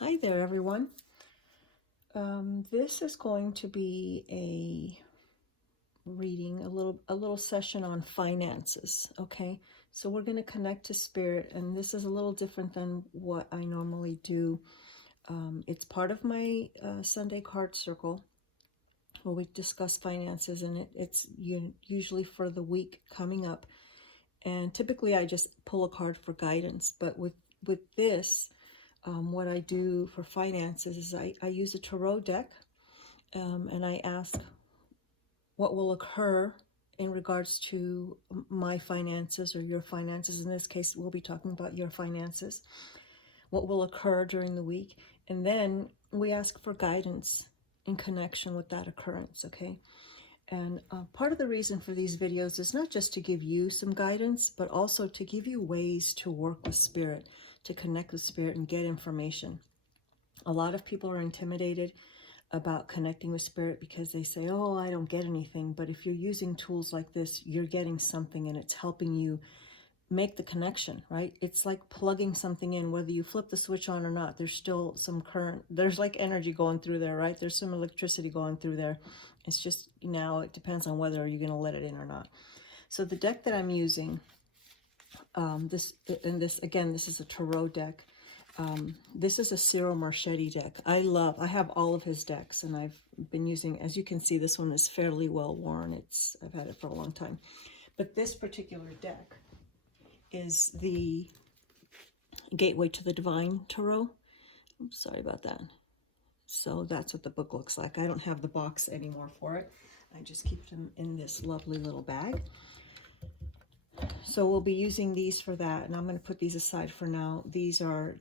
Hi there, everyone. This is going to be a reading, a little session on finances. Okay, so we're going to connect to spirit, and this is a little different than what I normally do. It's part of my Sunday card circle where we discuss finances, and it's usually for the week coming up. And typically, I just pull a card for guidance, but with this. What I do for finances is I use a tarot deck, and I ask what will occur in regards to my finances or your finances. In this case, we'll be talking about your finances. What will occur during the week. And then we ask for guidance in connection with that occurrence, okay? And part of the reason for these videos is not just to give you some guidance, but also to give you ways to work with spirit, to connect with spirit and get information. A lot of people are intimidated about connecting with spirit because they say, oh, I don't get anything. But if you're using tools like this, you're getting something and it's helping you make the connection, right? It's like plugging something in, whether you flip the switch on or not, there's still some current, there's like energy going through there, right? There's some electricity going through there. It's just now it depends on whether you're going to let it in or not. So the deck that I'm using, this is a tarot deck. This is a Cyril Marchetti deck. I have all of his decks, and I've been using, as you can see, this one is fairly well worn. I've had it for a long time. But this particular deck is the Gateway to the Divine Tarot. I'm sorry about that. So that's what the book looks like. I don't have the box anymore for it. I just keep them in this lovely little bag. So we'll be using these for that, and I'm going to put these aside for now. These are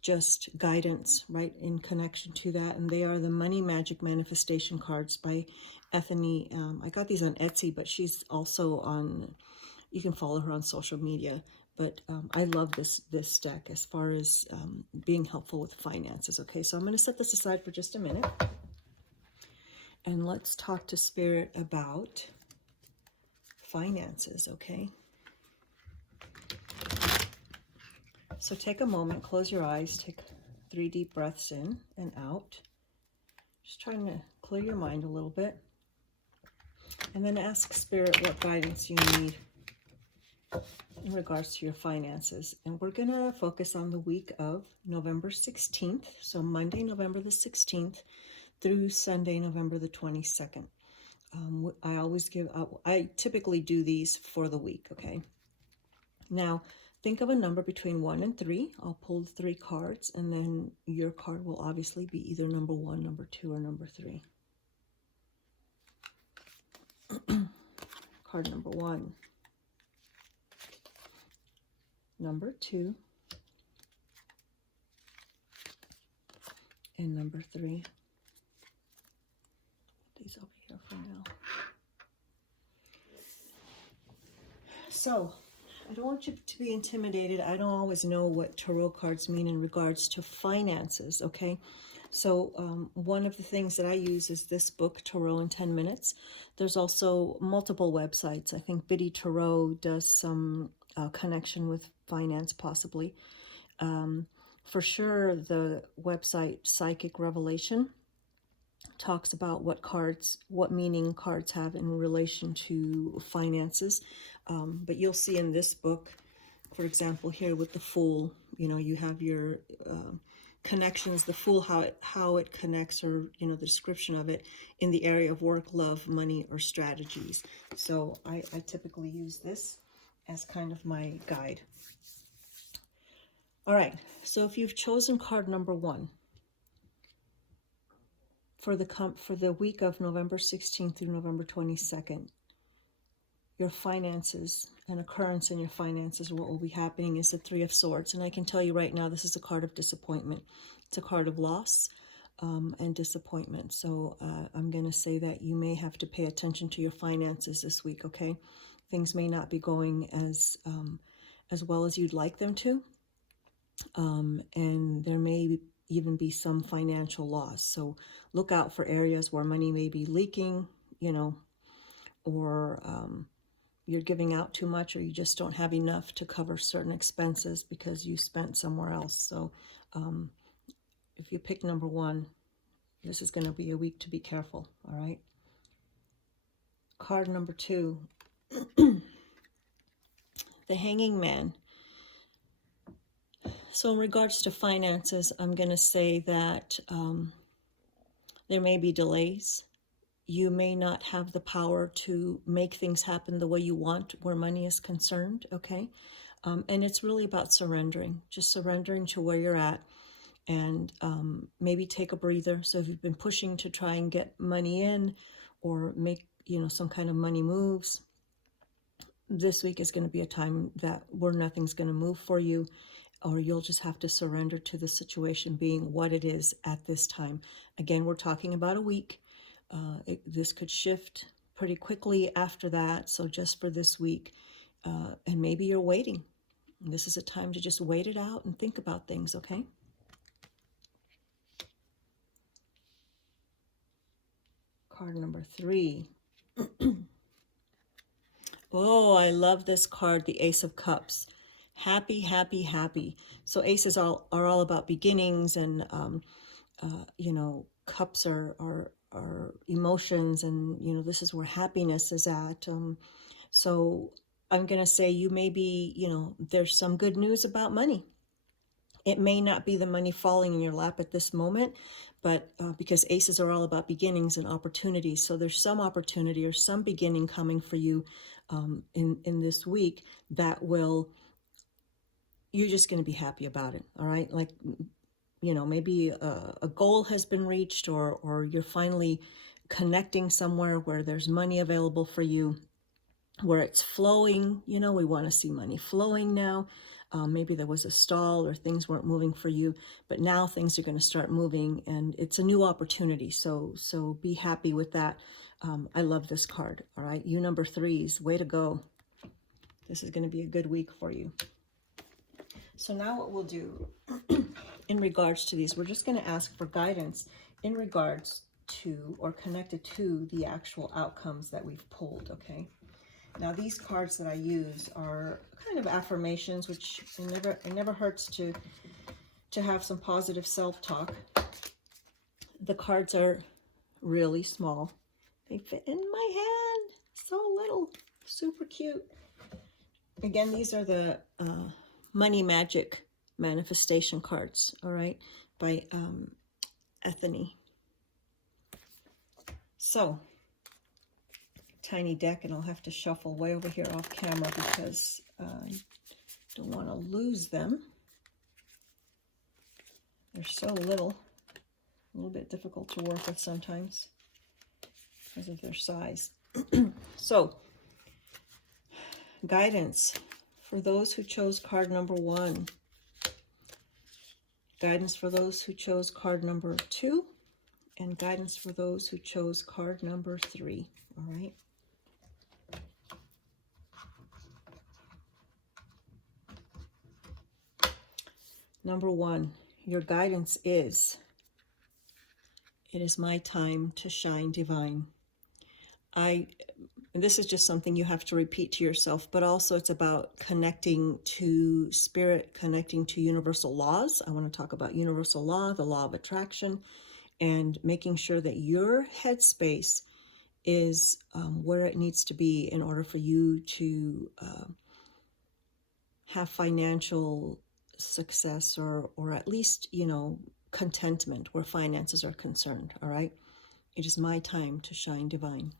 just guidance, right, in connection to that, and they are the Money Magic Manifestation cards by Ethany. I got these on Etsy, but she's also on, you can follow her on social media. But I love this deck as far as being helpful with finances. Okay, so I'm going to set this aside for just a minute, and let's talk to Spirit about finances, okay? So take a moment, close your eyes, take 3 deep breaths in and out. Just trying to clear your mind a little bit. And then ask Spirit what guidance you need in regards to your finances. And we're going to focus on the week of November 16th. So Monday, November the 16th through Sunday, November the 22nd. I typically do these for the week, okay? Now, think of a number between 1 and 3. I'll pull 3 cards, and then your card will obviously be either number 1, number 2, or number 3. Card number 1, number 2, and number 3. Put these over here for now. So, I don't want you to be intimidated. I don't always know what tarot cards mean in regards to finances, okay? So one of the things that I use is this book, Tarot in 10 Minutes. There's also multiple websites. I think Biddy Tarot does some connection with finance, possibly. For sure, the website Psychic Revelation talks about what meaning cards have in relation to finances. But you'll see in this book, for example, here with the Fool, you have your connections, the Fool, how it connects, or, the description of it in the area of work, love, money, or strategies. So I typically use this as kind of my guide. All right, so if you've chosen card number 1, for the week of November 16th through November 22nd, your finances, an occurrence in your finances, what will be happening is the 3 of Swords. And I can tell you right now, this is a card of disappointment. It's a card of loss and disappointment. So I'm going to say that you may have to pay attention to your finances this week, okay? Things may not be going as well as you'd like them to. And there may even be some financial loss. So look out for areas where money may be leaking, or you're giving out too much, or you just don't have enough to cover certain expenses because you spent somewhere else. So if you pick number 1, this is going to be a week to be careful, all right? Card number 2, the Hanging Man. So in regards to finances, I'm going to say that there may be delays. You may not have the power to make things happen the way you want where money is concerned, okay? And it's really about surrendering, just surrendering to where you're at, and maybe take a breather. So if you've been pushing to try and get money in or make, some kind of money moves, this week is going to be a time where nothing's going to move for you, or you'll just have to surrender to the situation being what it is at this time. Again, we're talking about a week. This could shift pretty quickly after that. So just for this week, and maybe you're waiting. This is a time to just wait it out and think about things, okay? Card number 3. Oh, I love this card, the Ace of Cups. Happy, happy, happy. So aces are all about beginnings, and cups are emotions, and this is where happiness is at. So I'm gonna say you may be, there's some good news about money. It may not be the money falling in your lap at this moment, but because aces are all about beginnings and opportunities, so there's some opportunity or some beginning coming for you in this week that you're just going to be happy about it, all right? Like, maybe a goal has been reached, or you're finally connecting somewhere where there's money available for you, where it's flowing. We want to see money flowing now. Maybe there was a stall or things weren't moving for you, but now things are going to start moving, and it's a new opportunity. So be happy with that. I love this card, all right? You number 3s, way to go. This is going to be a good week for you. So now what we'll do in regards to these, we're just going to ask for guidance in regards to or connected to the actual outcomes that we've pulled, okay? Now these cards that I use are kind of affirmations, which it never hurts to have some positive self-talk. The cards are really small. They fit in my hand, so little, super cute. Again, these are the Money Magic manifestation cards, all right, by Ethany. So, tiny deck, and I'll have to shuffle way over here off camera because I don't want to lose them. They're so little, a little bit difficult to work with sometimes because of their size. So, guidance for those who chose card number 1. Guidance for those who chose card number 2. And guidance for those who chose card number 3. All right. Number 1, your guidance is, it is my time to shine divine. And this is just something you have to repeat to yourself, but also it's about connecting to spirit, connecting to universal laws. I want to talk about universal law, the law of attraction, and making sure that your headspace is where it needs to be in order for you to have financial success, or at least, contentment where finances are concerned, all right? It is my time to shine divine.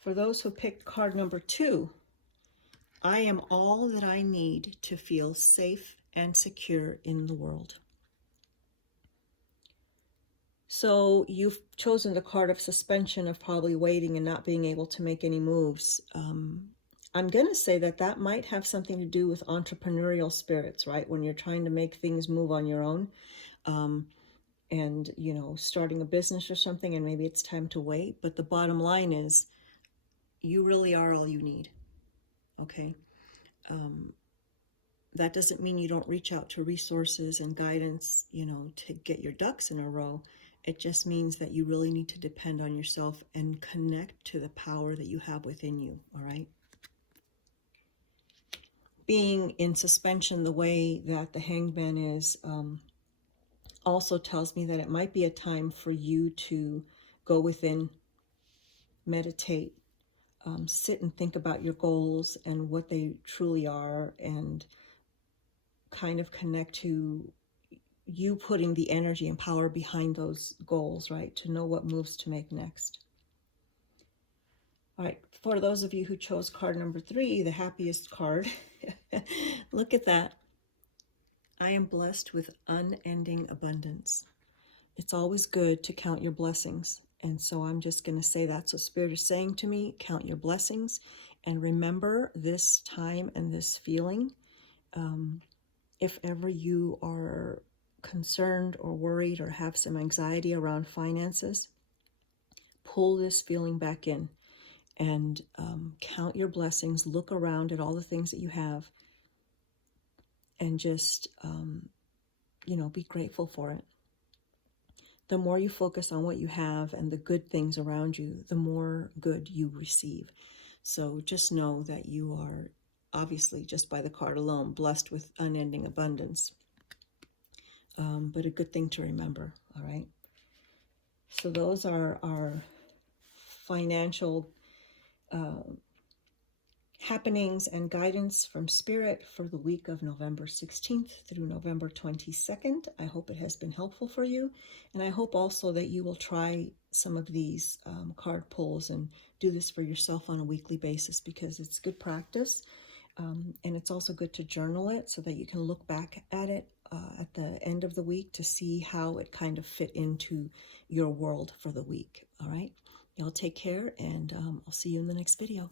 For those who picked card number 2, I am all that I need to feel safe and secure in the world. So you've chosen the card of suspension, of probably waiting and not being able to make any moves. I'm going to say that might have something to do with entrepreneurial spirits, right? When you're trying to make things move on your own, and, starting a business or something, and maybe it's time to wait. But the bottom line is, you really are all you need, okay? That doesn't mean you don't reach out to resources and guidance, to get your ducks in a row. It just means that you really need to depend on yourself and connect to the power that you have within you, all right? being in suspension the way that the Hanged Man is also tells me that it might be a time for you to go within, meditate, sit and think about your goals and what they truly are, and kind of connect to you putting the energy and power behind those goals, right? To know what moves to make next. All right, for those of you who chose card number 3, the happiest card, look at that. I am blessed with unending abundance. It's always good to count your blessings. And so I'm just going to say that's what Spirit is saying to me. Count your blessings and remember this time and this feeling. If ever you are concerned or worried or have some anxiety around finances, pull this feeling back in and count your blessings. Look around at all the things that you have and just, be grateful for it. The more you focus on what you have and the good things around you, the more good you receive. So just know that you are, obviously, just by the card alone, blessed with unending abundance. But a good thing to remember, all right? So those are our financial happenings and guidance from Spirit for the week of November 16th through November 22nd. I hope it has been helpful for you. And I hope also that you will try some of these card pulls and do this for yourself on a weekly basis, because it's good practice. And it's also good to journal it so that you can look back at it at the end of the week to see how it kind of fit into your world for the week. All right. Y'all take care, and I'll see you in the next video.